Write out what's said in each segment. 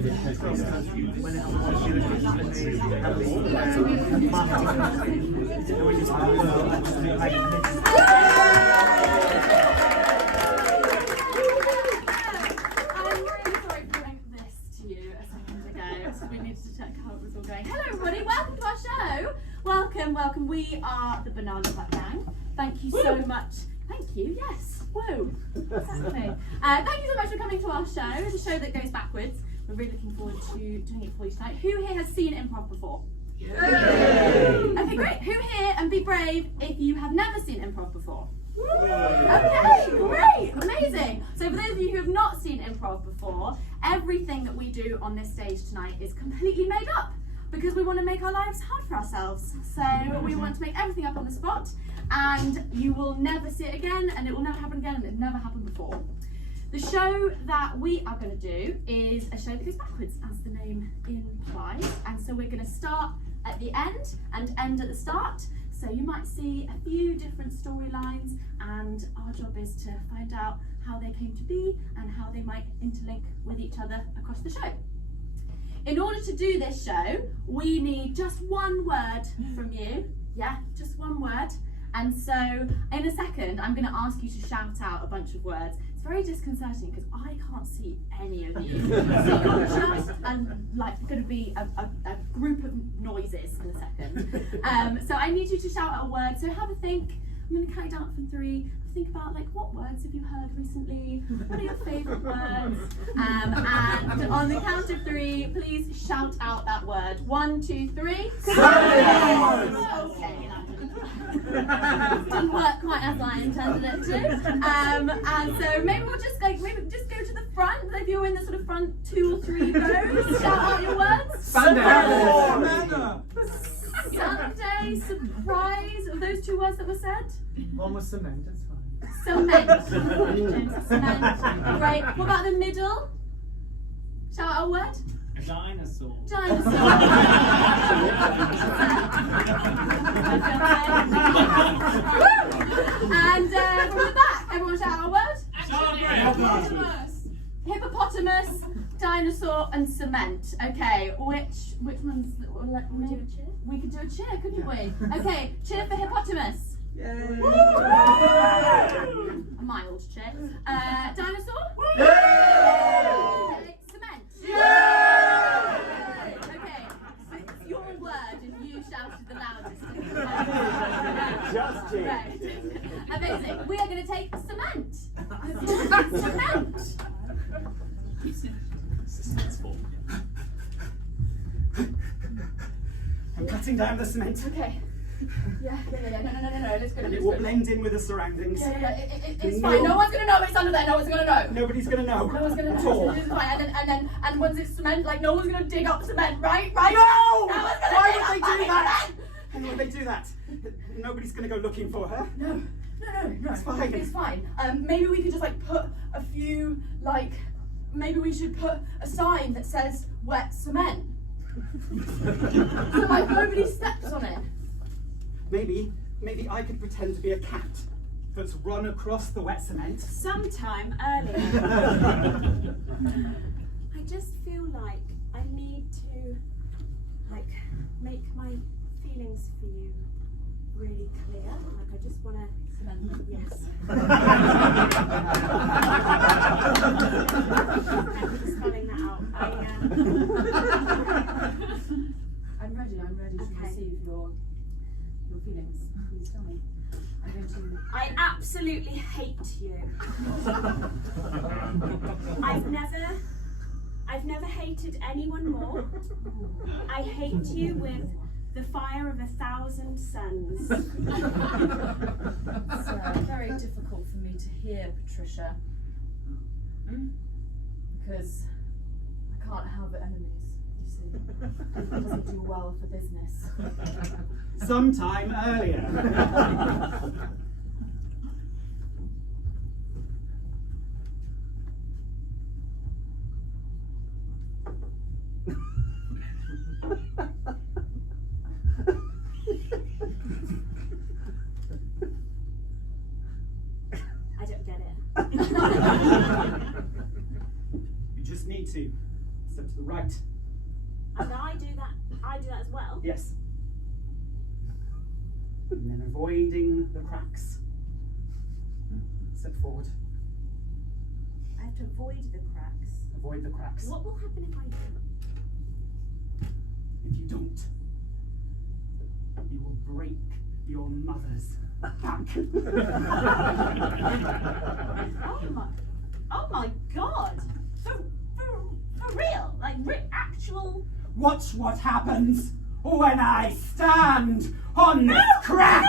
Hello everybody, welcome to our show. Welcome. We are the Banana Butt Gang. Thank you so much. Thank you, yes. Whoa. Exactly. Thank you so much for coming to our show. It's a show that goes backwards. We're really looking forward to doing it for you tonight. Who here has seen improv before? Yay. Okay, great. Who here, and be brave if you have never seen improv before? Okay, great, amazing. So for those of you who have not seen improv before, everything that we do on this stage tonight is completely made up because we want to make our lives hard for ourselves. So we want to make everything up on the spot, and you will never see it again, and it will never happen again, and it never happened before. The show that we are going to do is a show that goes backwards, as the name implies, and so we're going to start at the end and end at the start. So you might see a few different storylines, and our job is to find out how they came to be and how they might interlink with each other across the show. In order to do this show, we need just one word from you. Yeah, just one word. And so in a second, I'm going to ask you to shout out a bunch of words. It's very disconcerting because I can't see any of you. So you're just going to be a group of noises in a second. So I need you to shout out a word. So have a think. I'm going to count down from 3. Think about what words have you heard recently? What are your favourite words? And on the count of 3, please shout out that word. 1, 2, 3. Okay. Didn't work quite as I intended it to. And so maybe we'll just go to the front. If you're in the sort of front 2 or 3 rows, shout out your words. Sunday, surprise. Are those 2 words that were said? One was cement, that's fine. Cement. Cement. Great. What about the middle? Shout out a word. Dinosaur. Dinosaur. And from the back, everyone shout out a word. Hippopotamus, dinosaur, and cement. Okay, which ones? We could do a cheer, couldn't we? Okay, cheer for hippopotamus. Yay. A mild cheer. Dinosaur. Yay. Cement. Yay. Okay, so it's your word and you shouted the loudest. Just cheer. Right. Amazing. We are going to take cement. Cement. I'm cutting down the cement. Okay. Yeah. No. Let's go. And it will blend in with the surroundings. Yeah. It's fine. No one's gonna know it's under there. No one's gonna know. Nobody's gonna know. No one's gonna at know. all. It's fine. And once it's cement, no one's gonna dig up cement, right? No! No one's gonna Why dig would they up do that? cement. Why would they do that? Nobody's gonna go looking for her. No. It's fine. It's fine. Maybe we could just put a few maybe we should put a sign that says wet cement. So nobody steps on it. Maybe I could pretend to be a cat that's run across the wet cement. Sometime earlier. I just feel like I need to make my feelings for you really clear. I just want to yes. I'm just spelling that out. I'm ready to receive your feelings. Please tell me. I'm going to... I absolutely hate you. I've never hated anyone more. I hate you with the fire of 1,000 suns. It's very difficult for me to hear, Patricia, because I can't have enemies, you see. It doesn't do well for business. Sometime earlier. I don't get it. You just need to step to the right right. And I do that as well. Yes. And then avoiding the cracks. Step forward. I have to avoid the cracks. Avoid the cracks. What will happen if I don't? If you don't, you will break your mother's back. Oh my god! For real? Like actual? Watch what happens when I stand on this crack! I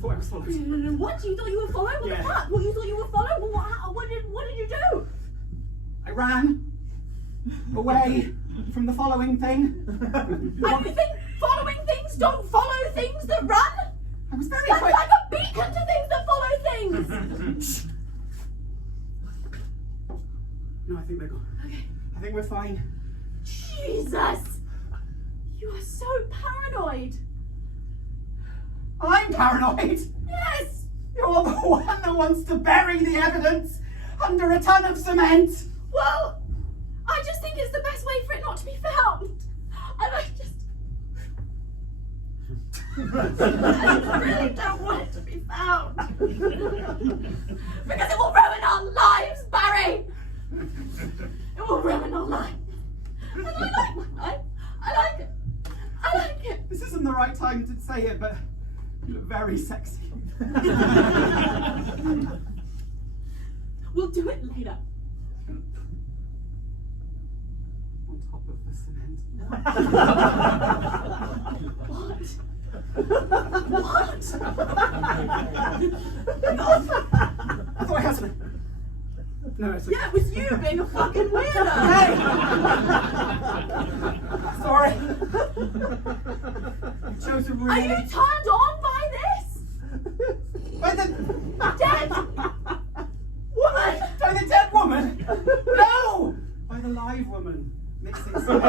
thought I was followed. What? You thought you were followed? What Yeah. the fuck? What, you thought you were followed? What did you do? I ran away from the following thing. And you think following things don't follow things that run? I was very That's quick. like a beacon to things that follow things! No, I think they're gone. Okay. I think we're fine. Jesus! You are so paranoid! I'm paranoid. Yes! You're the one that wants to bury the evidence under a ton of cement. Well, I just think it's the best way for it not to be found. And I just really don't want it to be found. Because it will ruin our lives, Barry! It will ruin our lives. And I like my life. I like it. I like it. This isn't the right time to say it, but you look very sexy. We'll do it later. On top of the cement. What? I thought I had something. No, it's okay. Yeah, it was you being a fucking weirdo. Hey! Sorry. You chose a Are really... you turned on by this? By the... Dead woman? By the dead woman? No! By the live woman. Mixing cement.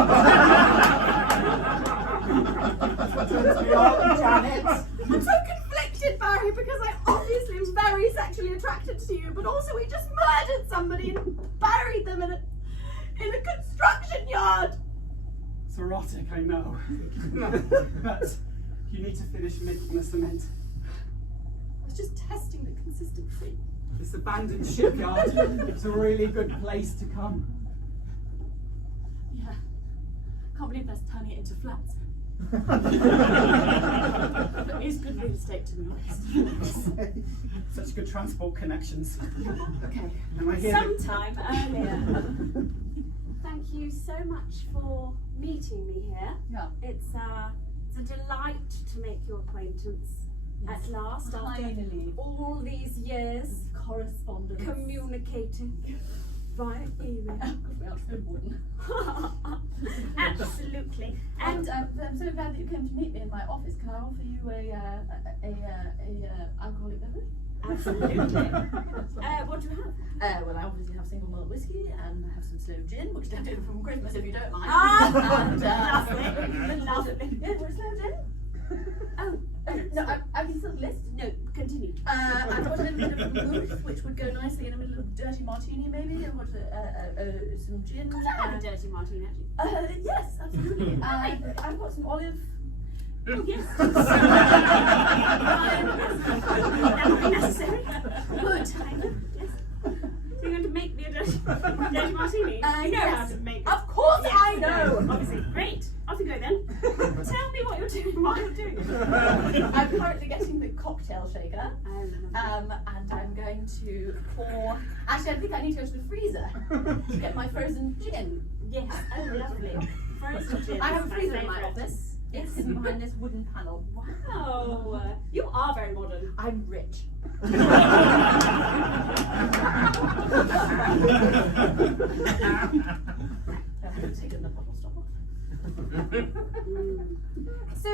Turns me on, Janet. I'm so conflicted, Barry, because I obviously am very sexually attracted to you, but also we just murdered somebody and buried them in a construction yard. It's erotic, I know. But you need to finish making the cement. I was just testing the consistency. This abandoned shipyard is a really good place to come. Yeah. Can't believe that's turning it into flats. But it's good real estate, to be honest. Such good transport connections. Okay. Am I here? Sometime earlier. Thank you so much for meeting me here. Yeah. It's a delight to make your acquaintance at last Finally. after all these years Correspondence. communicating via email. We are so wooden. Absolutely. And I'm so glad that you came to meet me in my office. Can I offer you a alcoholic beverage? Absolutely. What do you have? Well, I obviously have single malt whiskey and I have some slow gin, which left over from Christmas if you don't mind. Ah, and, lovely. Yeah, what slow gin? Oh, no, I can still list. No, continue. I've got a little bit of vermouth, which would go nicely in the middle of a dirty martini, maybe. I've got some gin. Could I have a dirty martini, actually? Yes, absolutely. I've got some olive. Oh, yes. That would be necessary. Good. Thank you. Yes. So you're going to make me a dirty martini? You know how Yes. to make it. Of course Yes. I know. Obviously. Great. Off you go then. Tell me what you're doing while you're doing it. I'm currently getting the cocktail shaker. And I'm going to pour. Actually, I think I need to go to the freezer to get my frozen gin. Yes. Oh, lovely. Frozen gin. I have a my freezer in my favourite. office. It's hidden behind this wooden panel. Wow. You are very modern. I'm rich. I've taken the bottle stop off. So,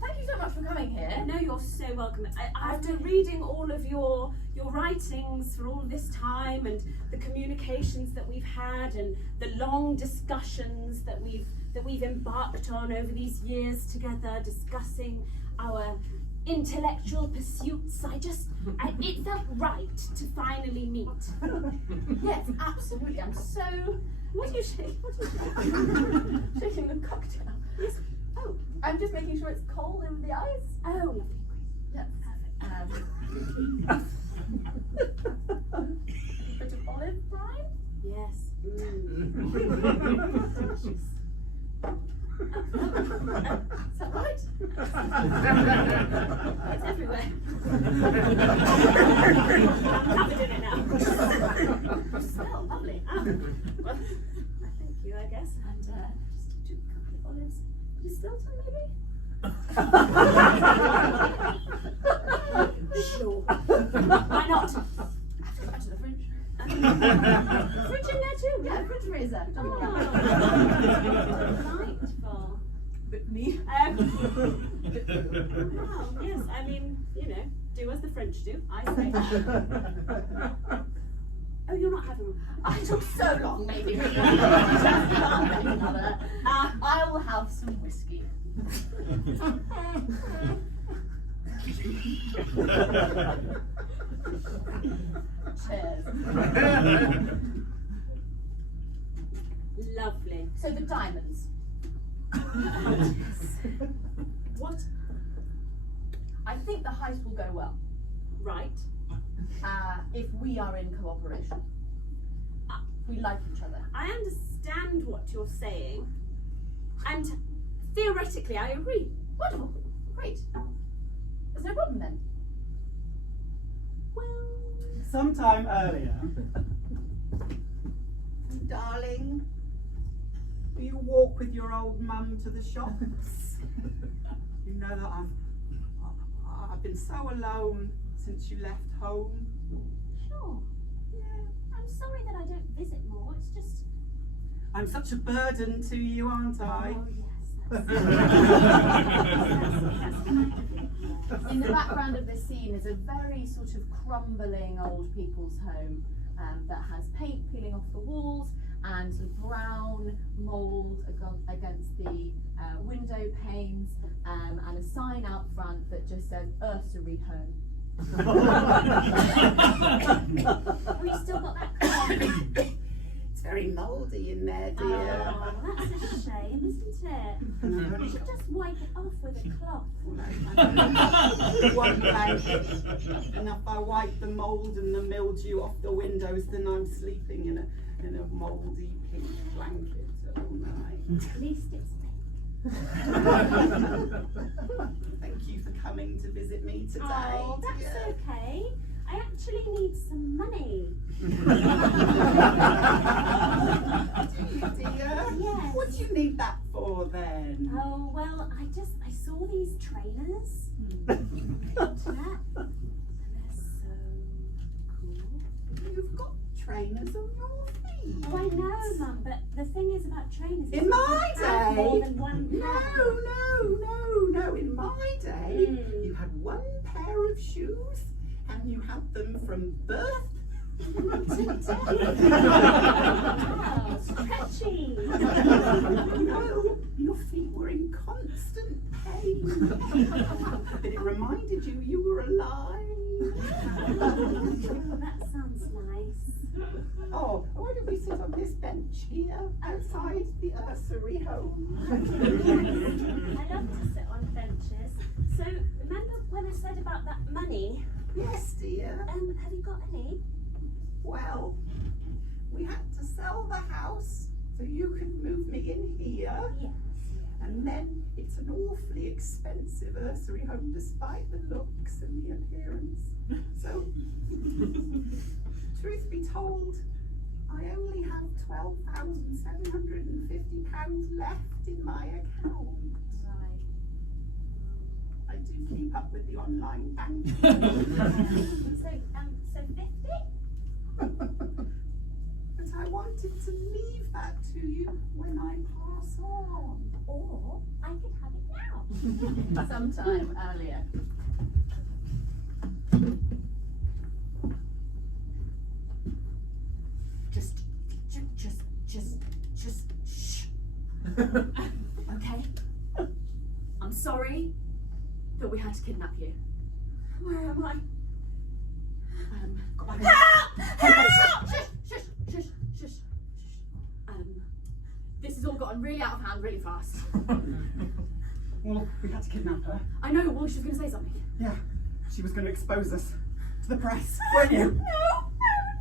thank you so much for coming here. No, you're so welcome. After reading all of your writings for all this time and the communications that we've had and the long discussions that we've embarked on over these years together, discussing our intellectual pursuits. It felt right to finally meet. Yes, absolutely. I'm so. What are you shaking? What are you shaking? Shaking the cocktail. Yes. Oh, I'm just making sure it's cold over the ice. Oh, lovely. Yeah, perfect. Bit of olive brine. Yes. Is that right? It's everywhere. I'm covered in it now. Smell lovely. Well, thank you, I guess. And just do a couple of olives. You still some maybe? Sure. Why not? I have to go back to the fridge. Fridge in there too? Yeah, fridge freezer. Delightful. With me. Well, yes, I mean, do as the French do, I say. Oh, you're not having one? I took so long making it. Another. I will have some whiskey. Cheers. Lovely. So the diamonds. What? I think the heist will go well. Right. If we are in cooperation. We like each other. I understand what you're saying, and theoretically I agree. Wonderful. Great. There's no problem then. Well, Sometime earlier. Darling, will you walk with your old mum to the shops? You know that I've been so alone since you left home. sure. Yeah. I'm sorry that I don't visit more. It's just. I'm such a burden to you, aren't I? Oh yes. That's In the background of this scene is a very sort of crumbling old people's home that has paint peeling off the walls and sort of brown mould against the window panes and a sign out front that just says Ursery Home. Have you still got that cloth? It's very mouldy in there, dear. Oh, that's a shame, isn't it? You should just wipe it off with a cloth. One blanket. And if I wipe the mould and the mildew off the windows, then I'm sleeping in a mouldy pink blanket all night. At least it's pink. Thank you for coming to visit me today. Oh, that's dear. okay. I actually need some money. Do you, dear? Yes. What do you need that for then? Oh, well, I saw these trainers on the internet. And they're so cool. You've got trainers on your feet. Oh, I know, Mum, but the thing is about trainers. In my you have more day? than one pair. No. In my day, Mm. you had one pair of shoes and you had them from birth to death. Wow, stretchy. No, your feet were in constant pain. But it reminded you were alive. Oh, that sounds nice. Oh, why don't we sit on this bench here outside the Ursery home? I love to sit on benches. So, remember when I said about that money? Yes, dear. Have you got any? Well, we had to sell the house so you could move me in here. Yes. And then it's an awfully expensive Ursery home despite the looks and the appearance. So, truth be told, I only have £12,750 left in my account. Right. I do keep up with the online banking. So 50? But I wanted to leave that to you when I pass on. Or I could have it now. Sometime earlier. Just shh. Okay? I'm sorry. that we had to kidnap you. Where am I? Help! Shush! Shush! Shush! This has all gotten really out of hand really fast. Well, we had to kidnap her. I know, well, she was going to say something. Yeah, she was going to expose us to the press, weren't you? No, I would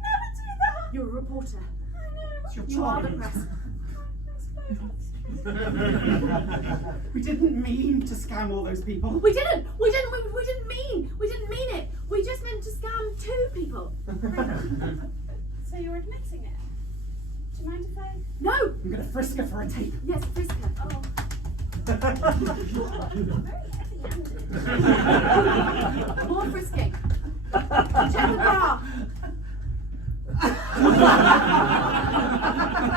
never do that. You're a reporter. I know. It's your You are the child. press. We didn't mean to scam all those people. We didn't mean it. We just meant to scam 2 people. So you're admitting it? Do you mind if I? No! I'm going to frisk her for a tape. Yes, frisk her. Oh. More frisking. Check the bra.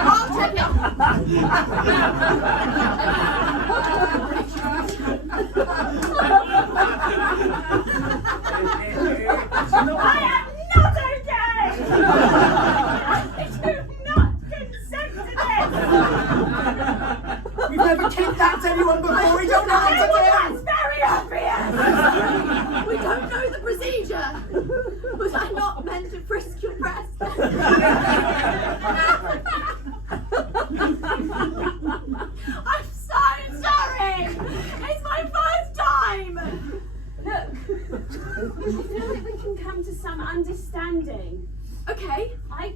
I'll check it. I am not okay! I do not consent to this! We've never kidnapped anyone before. We don't know how to do That's very obvious! We don't know the procedure. Was I not meant to frisk your breast? I'm so sorry. It's my first time. Look, I feel like we can come to some understanding. Okay. I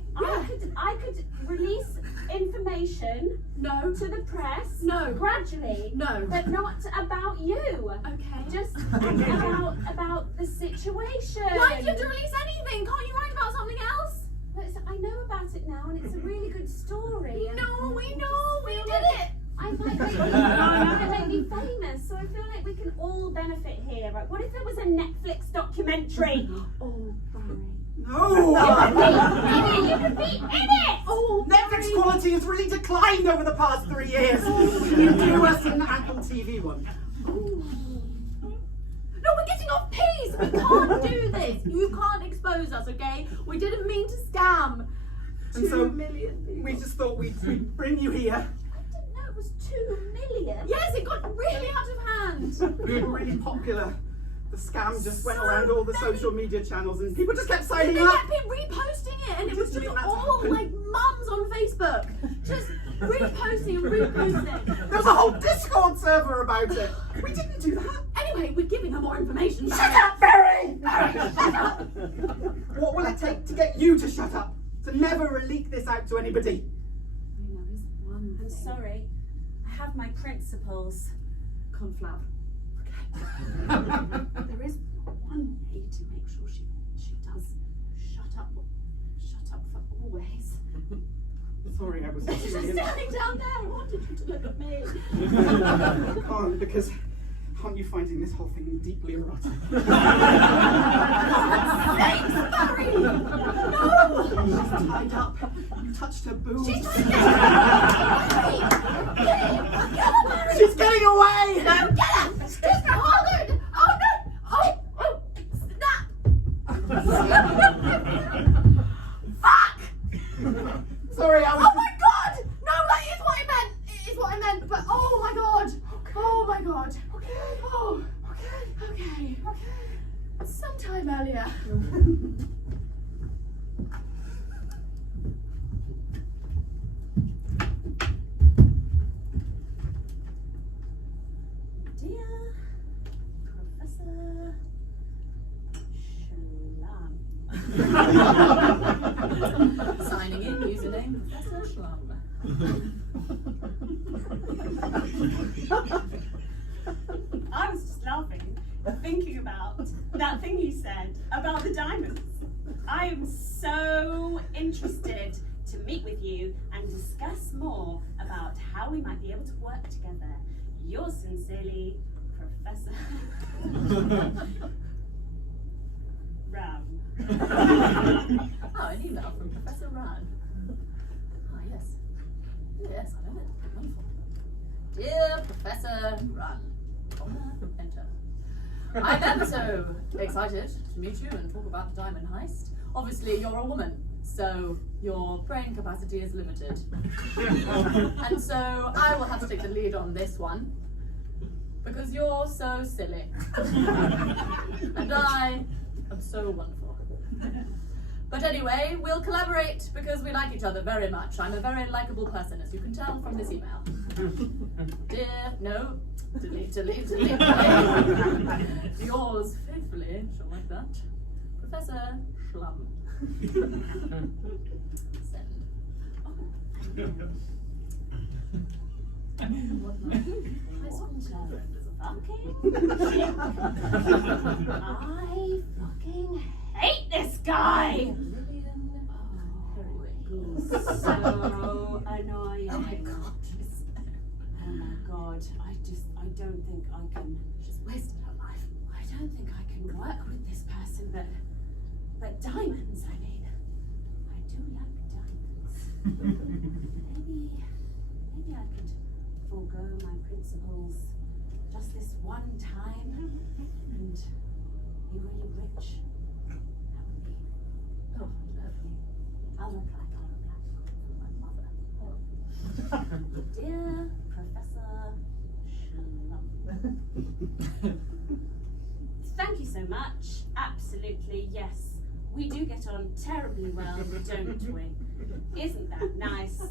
could release information No. to the press No. gradually, No. but not about you. Okay. Just about the situation. Why do you have to release anything? Can't you write about something else? But I know about it now, and it's a really good story. And No, we know. We did it. I might make me famous, so I feel like we can all benefit here. Right? What if there was a Netflix documentary? Oh, Barry. No! You could be in it! Oh, Netflix quality has really declined over the past 3 years. Can you do us an Apple TV one? No, we're getting off piece. We can't do this. You can't expose us, okay? We didn't mean to scam. And so 2 million people. we just thought we'd bring you here. I didn't know it was 2 million. Yes, it got really out of hand. We were really popular. The scam just went So around all the many- social media channels and people just kept They signing up. kept reposting it, and it was just Didn't that all happen? like mums on Facebook, just reposting and reposting. There was a whole Discord server about it. We didn't do that. Anyway, we're giving her more information. Shut up, Barry! What will it take to get you to shut up? To never leak this out to anybody? There is one I'm thing. sorry. I have my principles. Conflab. There is one way to make sure she does shut up for always. Sorry, I was She's just just standing down there. I wanted you to look at me. I can't because aren't you finding this whole thing deeply erotic? Thanks, Barry! No! She's tied up. You touched her boobs. She's trying to get away! Get her, Barry! She's getting away! No, get her! Just hold her! Oh no! Oh! Snap! Fuck! Sorry, I Oh was. my god! No, that is what I meant! It is what I meant, but oh my god! Oh my god! Okay. Oh, okay. Sometime earlier. Dear Professor Schlam. Signing in, username Professor Schlum. I was just laughing, thinking about that thing you said about the diamonds. I am so interested to meet with you and discuss more about how we might be able to work together. Yours sincerely, Professor Ram. Oh, an email from Professor Ran. Ah, yes. Yes, I know it. Wonderful. Dear Professor Ran. Enter. I'm ever so excited to meet you and talk about the diamond heist. Obviously, you're a woman, so your brain capacity is limited. And so I will have to take the lead on this one. Because you're so silly. And I am so wonderful. But anyway, we'll collaborate because we like each other very much. I'm a very likable person, as you can tell from this email. Dear, no, delete. Yours faithfully, shall like that. Professor Schlum. Send. What high school girlfriend is a fucking shit. I fucking hate this guy! He's so annoying. Oh my god. Oh my god. I don't think I can. She's wasted her life. I don't think I can work with this person, but diamonds, I mean. I do like diamonds. Maybe I could forego my principles just this one time and be really rich. That would be lovely. I'll reply from my mother. Dear Professor Schlum. Thank you so much. Absolutely, yes. We do get on terribly well, don't we? Isn't that nice?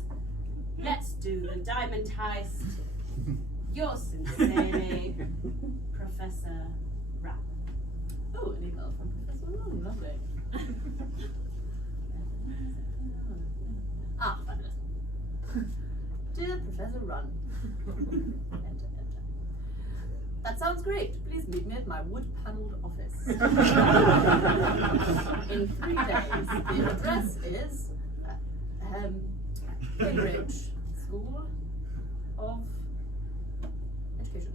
Let's do the diamond heist. Yours sincerely, Professor Rapp. Oh, an email from Professor Ron, lovely. Fabulous. Dear Professor Run. Enter. That sounds great. Please meet me at my wood-panelled office. In 3 days. The address is Cambridge School of Education.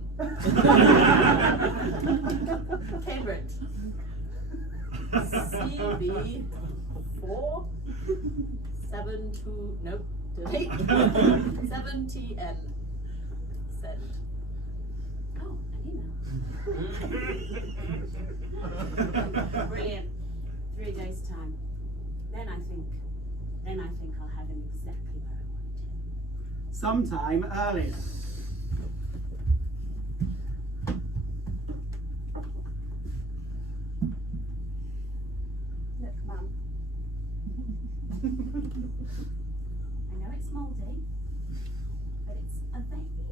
Cambridge. CB 472 nope. 7TN. Send. Oh, an email. Brilliant. 3 days' time. Then I think I'll have him exactly where I want him. Sometime earlier. Look, Mum. I know it's mouldy, but it's available.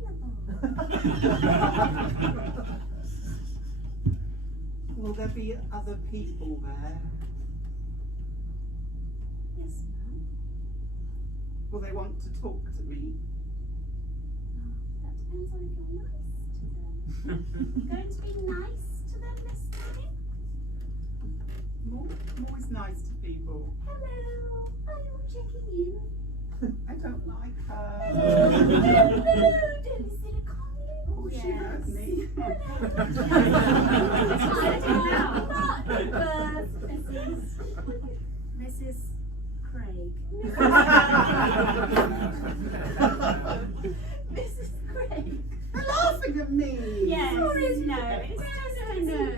Will there be other people there? Yes, Mum. Will they want to talk to me? That depends on if you're nice to them. You're going to be nice to them this time? I'm always nice to people. Hello, are you checking in? I don't like her. Hello, don't be silly, calm Oh, she hurt me. Mrs. Craig. Mrs. Craig. They're laughing at me. Yes. Sorry, no, no. it's just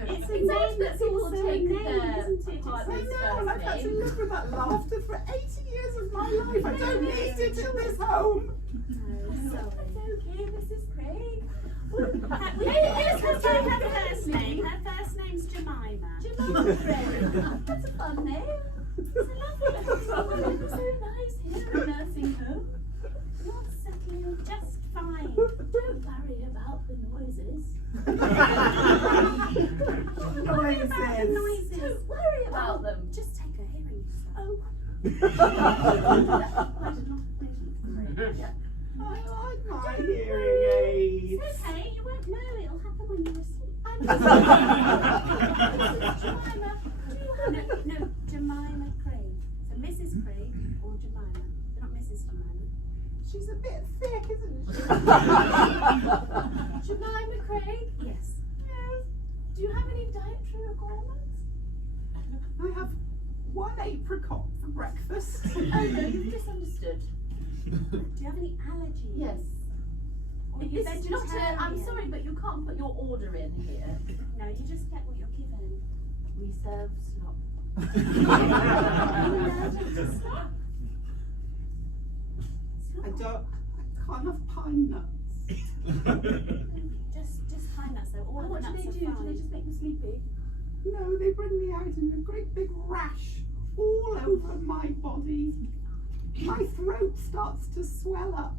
It's a nice name that that's people also a take name, their isn't it? part I in know, his and I've had to first live with that laughter for 80 years of my life. I don't need it in this home. No, sorry. It's okay, Mrs. Craig. Here's her first name. Her first name's Jemima. Jemima Craig. That's a fun name. It's a lovely name. It's so nice here in a nursing home. You're settling just fine. Don't worry about the noises. Noises. Don't worry about them. Just take a hearing test. Oh. Yeah. I like my hearing aids. It's okay, you won't know. It'll happen when you're asleep. No, Jemima Craig. So Mrs. Craig or Jemima. They're not Mrs. Jemima. She's a bit thick, isn't she? Jemima Craig? Yes. Yes. Do you have any dietary requirements? I have 1 apricot for breakfast. Oh no, you've misunderstood. Do you have any allergies? Yes. Or This you is not a, vegetarian? I'm sorry, but you can't put your order in here. No, you just get what you're given. We serve slop. I can't have pine nuts. Just fine, nuts though. All of What the do nuts they are do? Do fine. they just make you sleepy? No, they bring me out in a great big rash all over my body. My throat starts to swell up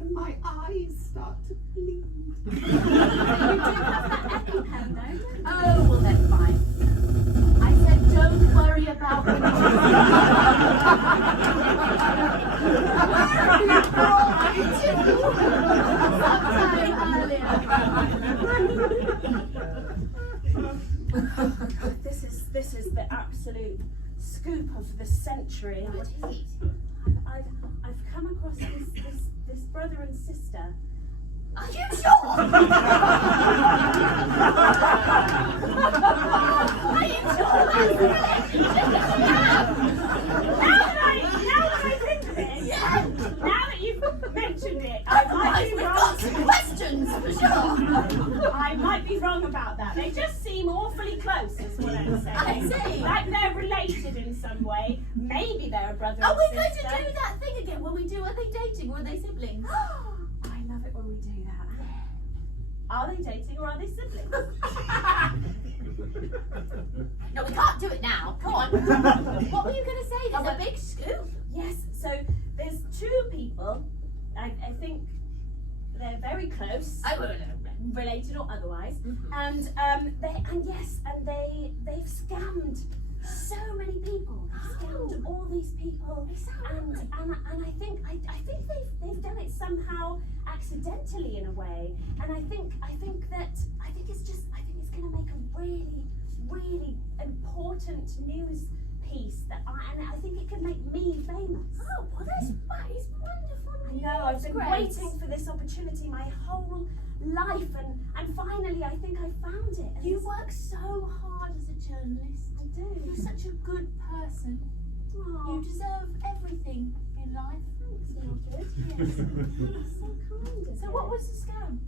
and my eyes start to bleed. You do have that EpiPen though, don't you? Oh, well then fine. I said don't worry about the This is the absolute scoop of the century. I've come across this brother and sister. Are you sure? Are you sure that's the relationship? Now that I think of it, Yeah. now that you've mentioned it, I might Otherwise, be we've wrong. got some questions for sure. I might be wrong about that. They just seem awfully close, is what I'm saying. I see. Like they're related in some way. Maybe they're a brother Are and we going to sister. do that thing again when we do? Are they dating or are they siblings? I love it when we do that. Are they dating or are they siblings? No, we can't do it now. Come on. What were you going to say? There's a big scoop. Yes, so there's two people, I think they're very close, I won't know. related or otherwise, Mhm. and they've scammed so many people. They've scammed all these people, and I think they've done it somehow accidentally in a way, and I think it's going to make a really important news piece that I think it could make me famous. Oh, well, that is wonderful. I know, I've been Great. waiting for this opportunity my whole life, and finally I think I found it. And You it's- work so hard as a journalist. I do. You're such a good person. Aw, You deserve everything in life. thanks, Mildred. Yes. That's so kind of So you. what was the scam?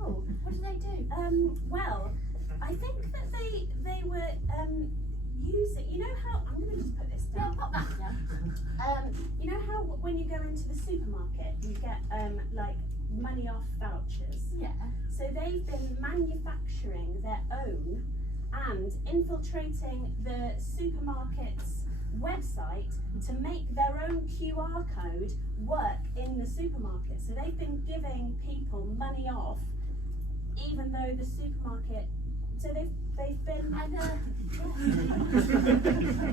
Oh, what did they do? Well, I think that they were using. You know how I'm going to just put this Yeah, down. pop that down. You know how when you go into the supermarket, you get like money off vouchers. Yeah. So they've been manufacturing their own and infiltrating the supermarket's website to make their own QR code work in the supermarket. So they've been giving people money off, even though the supermarket. So they've been. And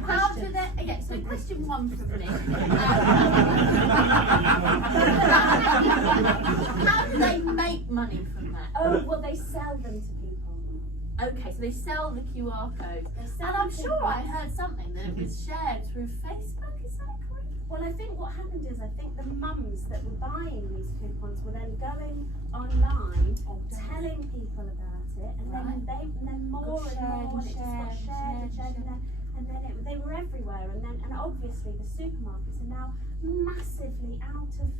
how do they? Yeah. So question one from me. How do they make money from that? Oh well, they sell them to people. Okay, so they sell the QR code. They sell And I'm them to sure I people. heard something that it was shared through Facebook. Is that correct? Well, I think what happened is I think the mums that were buying these coupons were then going online, telling people about it, and Right. then more Got and more, and it just got shared, shared, and then they were everywhere, and obviously the supermarkets are now massively out of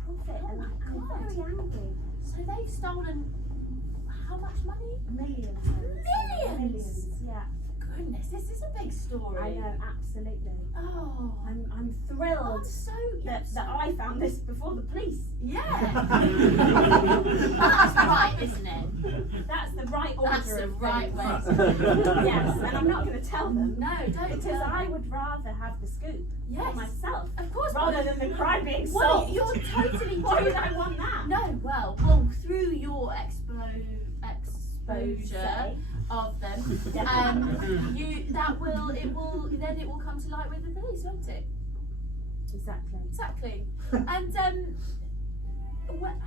profit, Oh and my I'm God. very angry. So they've stolen how much money? Millions. I would say. Millions? Millions, yeah. Goodness, this is a big story. I know, absolutely. Oh, I'm I'm thrilled so that I found this before the police. yeah. That's right, isn't it? That's the right order. That's the of right things. way. Yes, and I'm not going to tell them. No, don't Because tell I them. would rather have the scoop Yes. myself, Of course. rather than the crime being Well, solved. you're totally Why would doing I want that? No, well, through your exposure of them, it will come to light with the police, won't it? Exactly. Exactly. And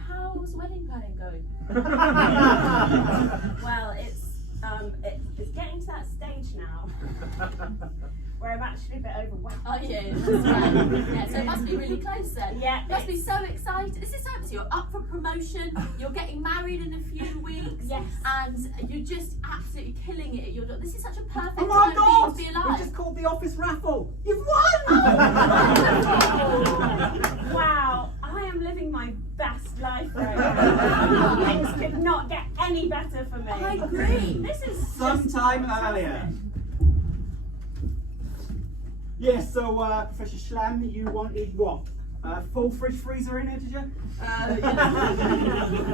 how's wedding planning going? Well, it's getting to that stage now where I'm actually a bit overwhelmed. Oh yeah, that's right. Yeah, so it must be really close then. Yeah, You must be so excited. This is so exciting. You're up for promotion. You're getting married in a few weeks. Yes. And you're just absolutely killing it at your job. This is such a perfect Oh my time God! for you to be We alive. just called the office raffle. You've won! Wow, I am living my best life right now. Things could not get any better for me. I agree. This is just Sometime fantastic. earlier. Yes, so Professor Schlemm, you wanted what? Full fridge freezer in here, did you?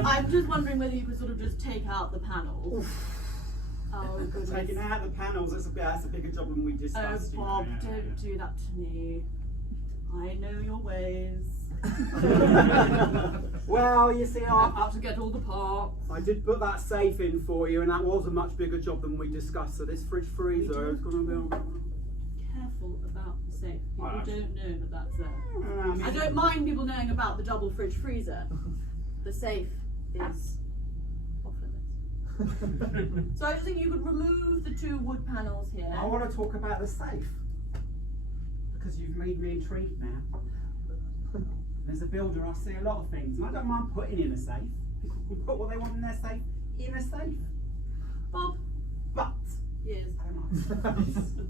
I'm just wondering whether you could sort of just take out the panels. Oh, goodness. Taking out the panels, that's a bigger job than we Oh, discussed. Bob, don't do that to me. I know your ways. Well, you see, I'm about to get all the parts. I did put that safe in for you, and that was a much bigger job than we discussed. So this fridge freezer is going to be. Careful about the safe. People Alright. don't know that that's there. I I don't mind people knowing about the double fridge freezer. The safe is off limits. So I was thinking you could remove the 2 wood panels here. I want to talk about the safe because you've made me intrigued now. As a builder, I see a lot of things, and I don't mind putting in a safe. People can put what they want in their safe in a safe. Bob, But yes. I don't know.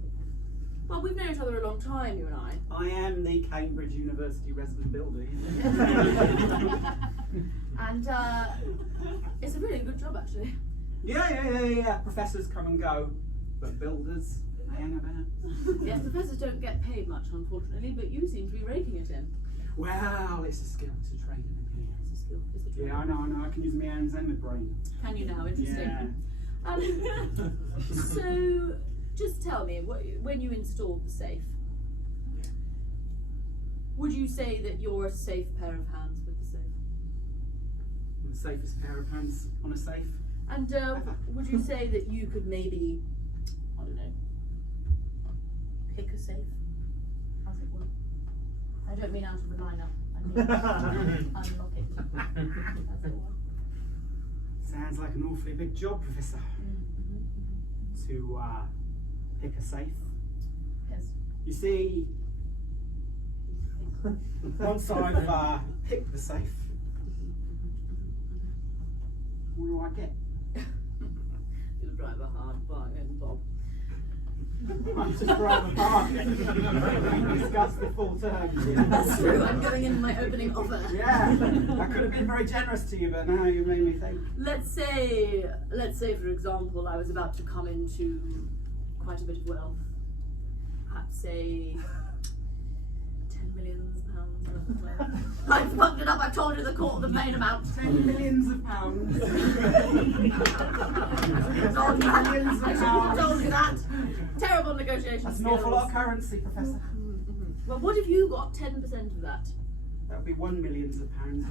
Well, we've known each other a long time, you and I. I am the Cambridge University resident builder. And it's a really good job, actually. Yeah. Professors come and go, but builders, they hang about. Yes, professors don't get paid much, unfortunately, but you seem to be raking it in. Well, it's a skill, it's a trade. It's a skill. It's a trade. Yeah, I know. I can use my hands and my brain. Can you now? Interesting. Yeah. So, just tell me, when you installed the safe, would you say that you're a safe pair of hands with the safe? The safest pair of hands on a safe. And would you say that you could maybe, I don't know, pick a safe, as it were? I don't mean out of the lineup. I mean unlock it, as it were. Sounds like an awfully big job, Professor. To pick a safe. Yes. You see, once I've picked the safe, what do I get? You drive a hard bargain, Bob. I just drive a bargain. We discussed the full terms. That's true. I'm going in my opening offer. Yeah, I could have been very generous to you, but now you made me think. Let's say, for example, I was about to come into quite a bit of wealth. Perhaps say 10 million pounds worth of wealth. I've fucked it up. I've told you the court the main amount. 10 millions of pounds. I told you that. I shouldn't have told you that. Terrible negotiation That's an skills. awful lot of currency, Professor. Well, what if you got 10% of that? That would be 1 millions of pounds.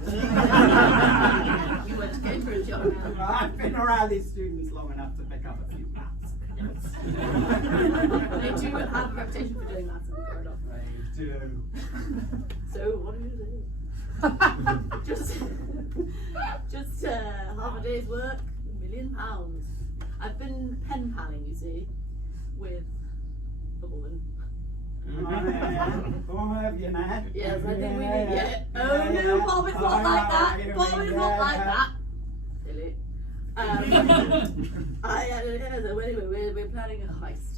You went to Cambridge, young man. I've been around these students long enough to pick up a few maths. They do have a reputation for doing maths in the corridor. They do. So what do you do? just half a day's work, £1 million. I've been pen paling, you see, with a woman. Oh, have you now? Yes, I think we need it. Oh no, Bob, it's not like that. Bob, it's not like that. Silly. So anyway, we're planning a heist.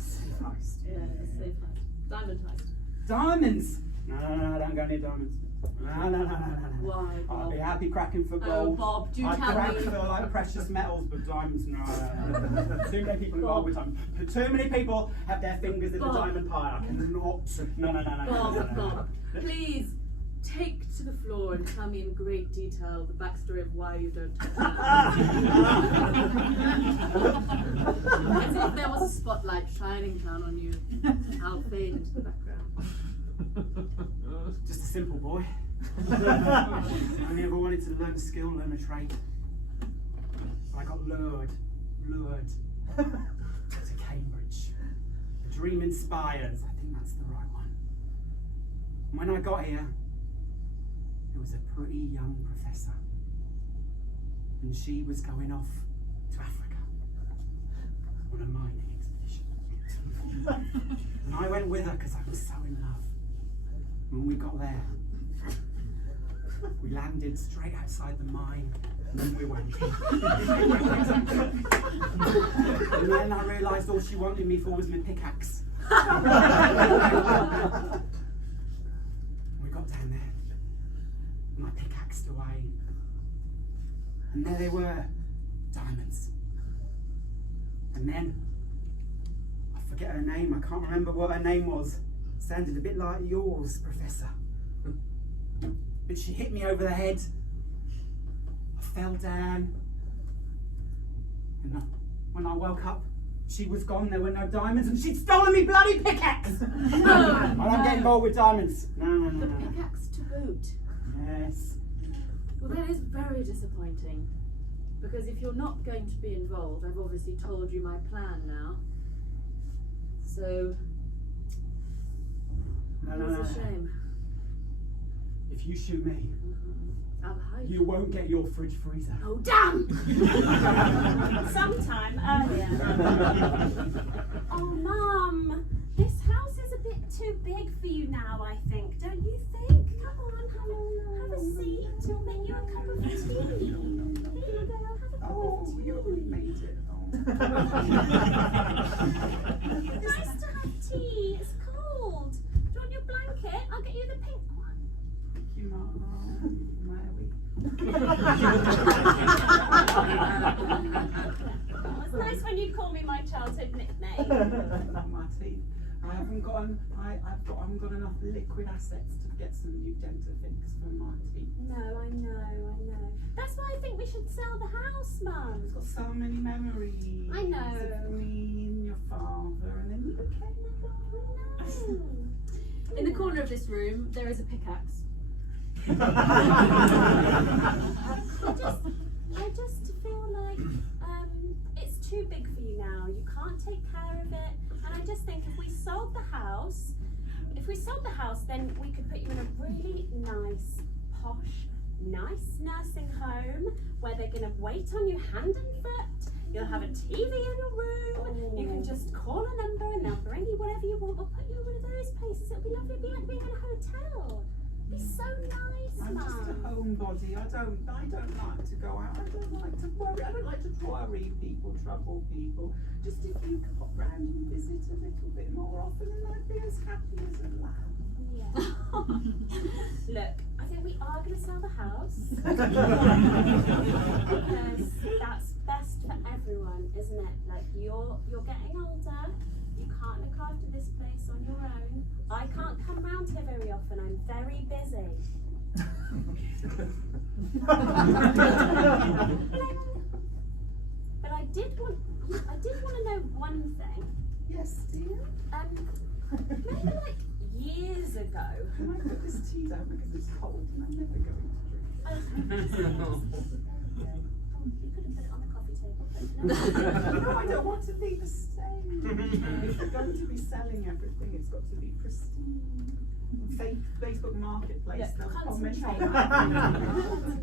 Safe heist. Yeah, safe heist. Diamond heist. Diamonds? No, I don't go near diamonds. No. Why, Bob? I'd be happy cracking for gold. Oh, Bob, do I'd tell crack me. for like precious metals, but diamonds, no. Too many people involved with diamonds. Too many people have their fingers in the Bob. diamond pile. I cannot. No. Bob, please take to the floor and tell me in great detail the backstory of why you don't touch that. As if there was a spotlight shining down on you. I'll fade into the background. Just a simple boy. I never wanted to learn a skill, learn a trade. But I got lured to Cambridge. The dream inspires. I think that's the right one. And when I got here, there was a pretty young professor. And she was going off to Africa on a mining expedition. And I went with her because I was so in love. When we got there, we landed straight outside the mine, and then we went. And then I realised all she wanted me for was my pickaxe. We got down there, and I pickaxed away, and there they were, diamonds. And then, I forget her name, I can't remember what her name was. Sounded a bit like yours, Professor. But she hit me over the head. I fell down. And when I woke up, she was gone. There were no diamonds, and she'd stolen me bloody pickaxe. I don't get involved with diamonds. No. The pickaxe to boot. Yes. Well, that is very disappointing. Because if you're not going to be involved, I've obviously told you my plan now. So, it's a shame. If you shoot me, I'll hide you won't get your fridge freezer. Oh, damn! Sometime earlier. Oh, Mum, this house is a bit too big for you now, I think. Don't you think? Come on, have a seat. We'll make you a cup of tea. Here you go, have a cup Oh, of tea. you already made it. Nice to have tea. It's cold. Do you want your blanket? I'll get you the pink one. Thank you, Mum. Oh, it's nice when you call me my childhood nickname. My teeth. I haven't got enough liquid assets to get some new dentifix for my teeth. No, I know. That's why I think we should sell the house, Mum. It's got so many memories. I know. Of me and your father, and then you came along. In the corner of this room, there is a pickaxe. I just feel like it's too big for you now. You can't take care of it. And I just think if we sold the house, then we could put you in a really nice, posh, nice nursing home where they're going to wait on you hand and foot. You'll have a TV in your room. You can just call a number and they'll bring you whatever you want. We'll put you in one of those places. It'll be lovely. It'll be like being in a hotel. It'll be so nice, I'm just a Mum. homebody. I don't like to go out. I don't like to worry. I don't like to worry people, trouble people. Just if you could pop round and visit a little bit more often, and I'd be as happy as a lamb. Yeah. Look, I think we are going to sell the house. Because that's best for everyone, isn't it? Like you're getting older. You can't look after this place on your own. I can't come round here very often. I'm very busy. But I did want to know one thing. Yes, dear. Maybe like years ago. Can I put this tea down because it's cold and I'm never going to drink it? You could have put it on the coffee table. No, I don't want to be the same. If we're going to be selling everything, it's got to be pristine. Facebook Marketplace, Look, they'll comment concentrate.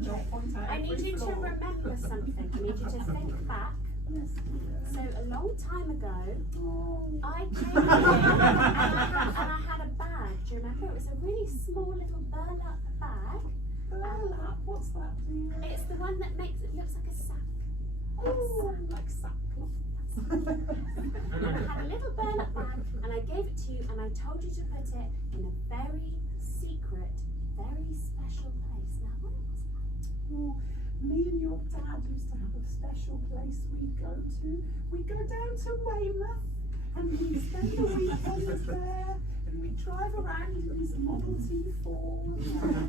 They'll point out I need every you to flaw. remember something. I need you to think back. Yes, dear. So a long time ago, Oh. I came in and I had a bag. Do you remember? It was a really small little burlap bag. Burlap, what's that, dear? It's the one that makes it looks like a sack. Oh, like sackcloth. And I had a little burlap bag and I gave it to you and I told you to put it in a very secret, very special place. Now what was that? Oh, me and your dad used to have a special place we'd go to. We'd go down to Weymouth and we'd spend the weekends there and we'd drive around in his Model T4.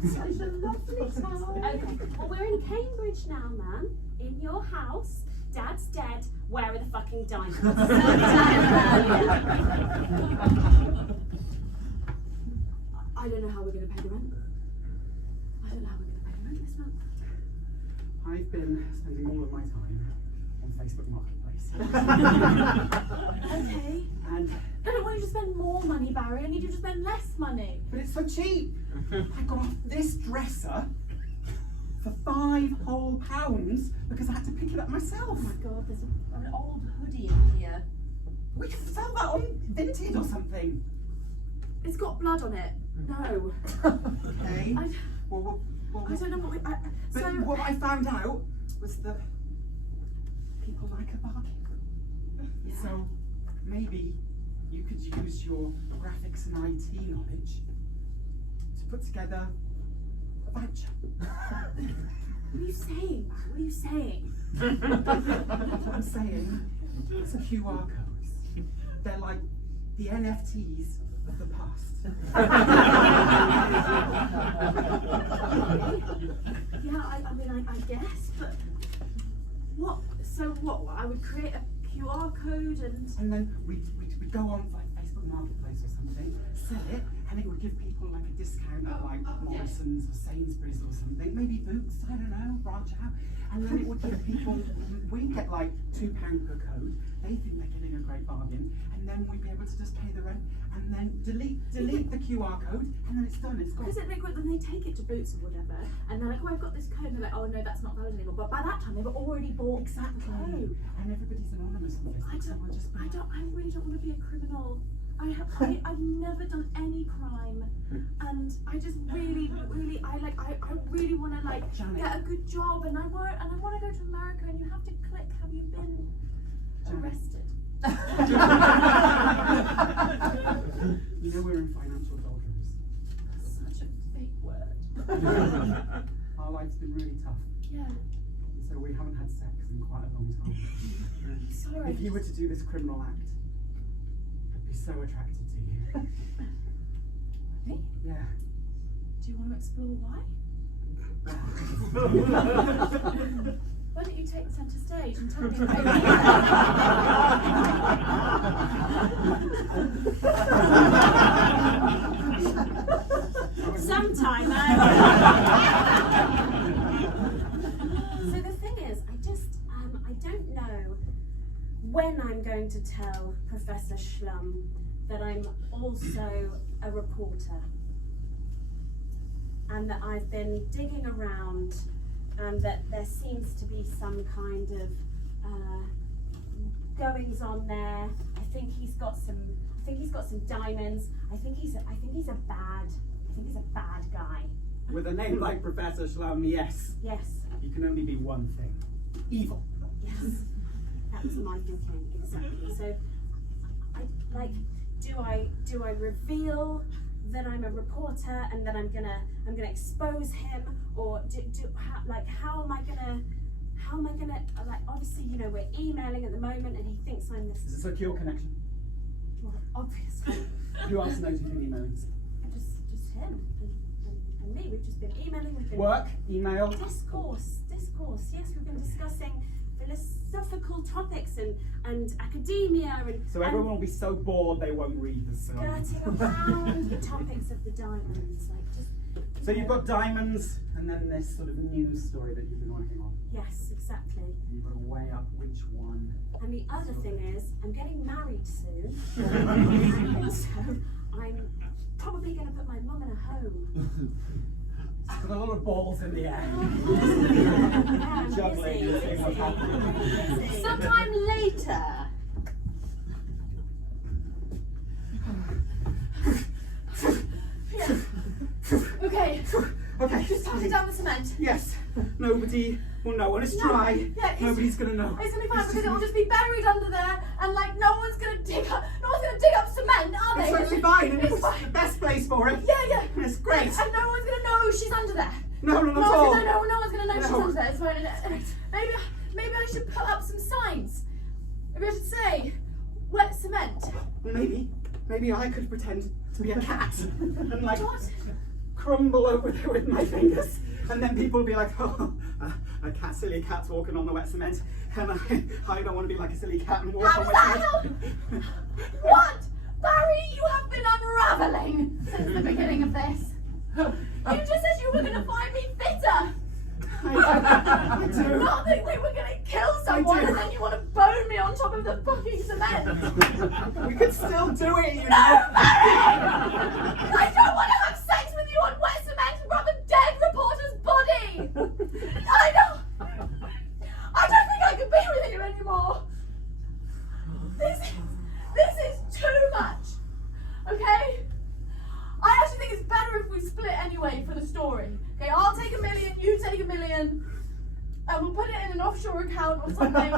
Such a lovely town. Okay, well we're in Cambridge now, Mum. In your house. Dad's dead. Where are the fucking diamonds? I don't know how we're going to pay the rent. I don't know how we're going to pay the rent this month. I've been spending all of my time on Facebook Marketplace. Okay. And I don't want you to spend more money, Barry. I need you to spend less money. but it's so cheap. I got off this dresser for £5 whole because I had to pick it up myself. Oh my god, there's an old hoodie in here. We could sell that on Vinted or something. It's got blood on it. No. Okay. I Well, don't know what we... but so... what I found out was that people like a bargain. Yeah. So maybe you could use your graphics and IT knowledge to put together a voucher. What are you saying? What are you saying? I'm saying it's QR codes. They're like the NFTs of the past. Yeah, I mean, I guess, but what? So what? I would create a QR code And then we'd go on like Facebook Marketplace or something, sell it, and it would give people like a discount at like Morrison's or Sainsbury's or something, maybe Boots, I don't know, branch out. And then it would give people, we'd get like £2 per code, they think they're getting a great bargain, and then we'd be able to just pay the rent, and then delete the QR code, and then it's done, it's gone. Because then they take it to Boots or whatever, and they're like, oh, I've got this code, and they're like, oh no, that's not valid anymore. But by that time, they've already bought Exactly. the code. And everybody's anonymous on Facebook. I really don't want to be a criminal. I've never done any crime, and I just really want to like Janet. get a good job, and I want to go to America, and you have to click, have you been arrested? You know we're in financial doldrums. Such a big word. Our life's been really tough, Yeah. and so we haven't had sex in quite a long time. Sorry. If you were to do this criminal act, I'd be so attracted to you. Me? Yeah. Do you want to explore why? Why don't you take the centre stage and tell me Sometime So the thing is, I don't know when I'm going to tell Professor Schlum that I'm also a reporter, and that I've been digging around, and that there seems to be some kind of goings on there. I think he's got some diamonds. I think he's a bad guy. With a name like Professor Schlum, yes. Yes. You can only be one thing. Evil. Yes. That was my thinking, exactly. So do I reveal that I'm a reporter and that I'm gonna expose him, or how am I gonna like, obviously, you know, we're emailing at the moment and he thinks I'm this. Is it a secure connection? Well, obviously. Who else knows you've been emailing? Just him and me. We've just been emailing, we've been Work, email. discourse, yes, we've been discussing philosophical topics and academia and So everyone will be so bored they won't read the sermon. skirting around the topics of the diamonds, like just. So you've got diamonds, and then this sort of news story that you've been working on. Yes, exactly. You've got to weigh up which one. And the other thing is, I'm getting married soon, so I'm probably going to put my mum in a home. With a lot of balls in the air. Yeah, I'm Juggling and seeing what's happening. busy. sometime later? Yeah. Okay. Okay. Just pass it down the cement. Yes. Nobody will know when it's dry. Yeah, Nobody's gonna know. It's gonna be fine because it will just be buried under there, and like no one's gonna dig up cement, are they? It's totally fine, and It's it's fine. the best place for it. Yeah. And it's great. And no one's gonna know she's under there. No, not No at all. one's gonna know she's No. under there. It's fine. Maybe I should put up some signs. Maybe I should say, wet cement. Maybe I could pretend to be a cat and like What? crumble over there with my fingers, and then people will be like, oh, a silly cat's walking on the wet cement, and I don't want to be like a silly cat and walk How on does wet that cement. help? What? Barry, you have been unraveling since the beginning of this. You just said you were going to find me fitter. I do. Not that they were going to kill someone do. and then you want to bone me on top of the fucking cement. We could still do it, you No, know. Barry! I don't want to have sex with you on wet cement in front of a dead reporter's body. I don't think I can be with you anymore. This is too much. Okay? I actually think it's better if we split anyway for the story. Okay, I'll take $1 million, you take $1 million, and we'll put it in an offshore account or something.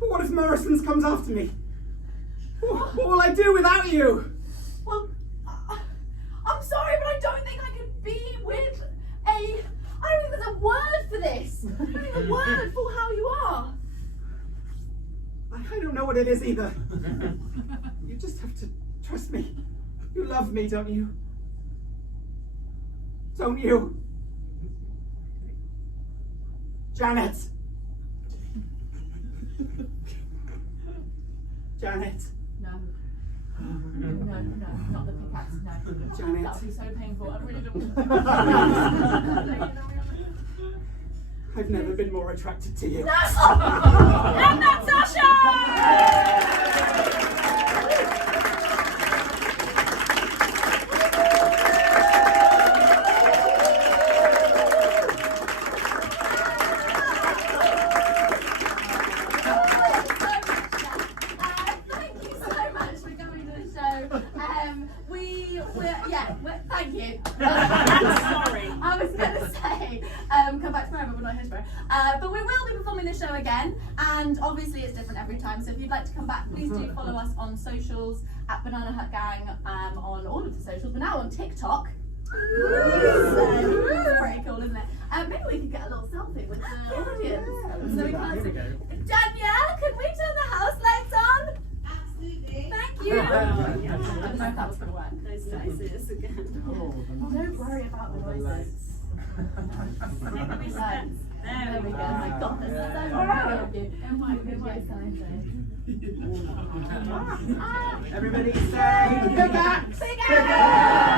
But what if Morrison's comes after me? What will I do without you? Well, I'm sorry, but I don't think I can be with I don't think there's a word for this. I don't think there's a word for how you are. I don't know what it is either. You just have to trust me. You love me, don't you? Don't you? Janet! Janet! No. No, not the pickaxe, no. Janet. That would be so painful. I really don't I've never been more attracted to you. No! And Natasha! Thank you. Sorry. I was going to say, come back tomorrow, but we're not here tomorrow. But we will be performing the show again, and obviously it's different every time. So if you'd like to come back, please do follow us on socials at Banana Hut Gang, on all of the socials. We're now on TikTok. It's pretty cool, isn't it? Maybe we could get a little selfie with the audience. So we can see. Danielle, can we turn the house lights on? Absolutely. Thank you. I don't know if that was going to work. Those noises again. Don't worry about the noises. There we There we go. go. Oh my God, this is so cute. Oh my goodness. Everybody say, bigger! Bigger!